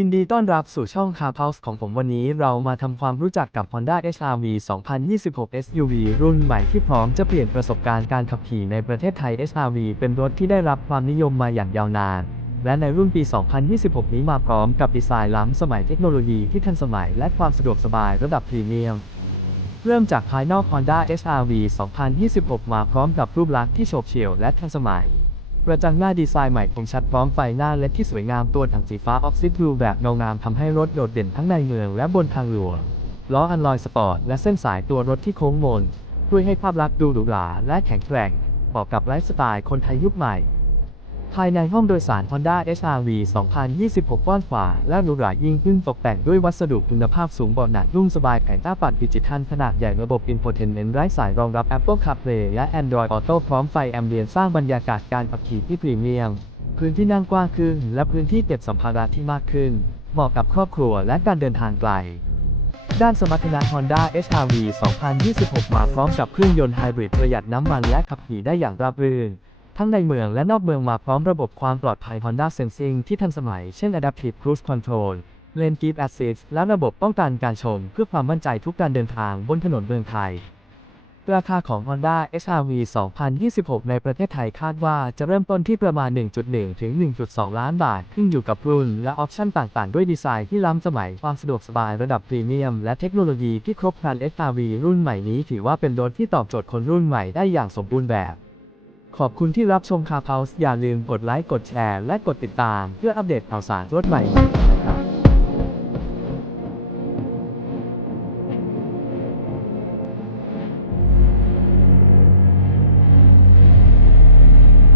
ยินดีต้อนรับสู่ช่อง Car Pulse ของผมวันนี้เรามาทำความรู้จักกับ Honda HR-V 2026 SUV รุ่นใหม่ที่พร้อมจะเปลี่ยนประสบการณ์การขับขี่ในประเทศไทย HR-V เป็นรถที่ได้รับความนิยมมาอย่างยาวนาน และในรุ่นปี 2026 นี้มาพร้อมกับดีไซน์ล้ำสมัยเทคโนโลยีที่ทันสมัยและความสะดวกสบายระดับพรีเมียม เริ่มจากภายนอก Honda HR-V 2026 มาพร้อมกับรูปลักษณ์ที่โฉบเฉี่ยวและทันสมัย กระจังหน้าดีไซน์ใหม่คมชัดพร้อมไฟหน้าเล็ดที่สวยงามตัวถังสีฟ้าออกซิดบลูแบบเงางามทำให้รถโดดเด่นทั้งในเมืองและบนทางหลวงล้ออันลอยสปอร์ตและเส้นสายตัวรถที่โค้งมนช่วยให้ภาพลักษณ์ดูหรูหราและแข็งแกร่งเหมาะกับไลฟ์สไตล์คนไทยยุคใหม่ ภายในห้องโดยสาร Honda HR-V 2026 กว้างขวางและหรูหรายิ่งขึ้นตกแต่งด้วยวัสดุคุณภาพสูงเบาะหนักนุ่มสบายแผงหน้าปัดดิจิทัลขนาดใหญ่ระบบ Infotainment ไร้สายรองรับ Apple CarPlay และ Android Auto พร้อมไฟแอมเบียนสร้างบรรยากาศการขับขี่ที่พรีเมียม พื้นที่นั่งกว้างขึ้น และพื้นที่เก็บสัมภาระที่มากขึ้น เหมาะกับครอบครัวและการเดินทางไกลด้านสมรรถนะ Honda HR-V 2026 มาพร้อมกับเครื่องยนต์ไฮบริดประหยัดน้ำมันและขับขี่ได้อย่างราบรื่น ทั้งในเมืองและนอกเมืองมาพร้อมระบบความปลอดภัย Honda Sensing ที่ทันสมัย เช่น Adaptive Cruise Control Lane Keep Assist และระบบป้องกันการชนเพื่อความมั่นใจทุกการเดินทางบนถนนเมืองไทย ราคาของ Honda HR-V 2026 ในประเทศไทยคาดว่าจะเริ่มต้นที่ประมาณ 1.1 ถึง 1.2 ล้านบาท ขึ้นอยู่กับรุ่น และออปชั่นต่างๆ ด้วยดีไซน์ที่ล้ำสมัย ความสะดวกสบายระดับพรีเมียม และเทคโนโลยีที่ครบครัน HR-V รุ่นใหม่นี้ถือว่าเป็นรถที่ตอบโจทย์คนรุ่นใหม่ได้อย่างสมบูรณ์แบบ ขอบคุณที่รับชมคาเพาส์อย่าลืมกดไลค์ กดแชร์ และกดติดตาม เพื่ออัปเดตข่าวสารรถใหม่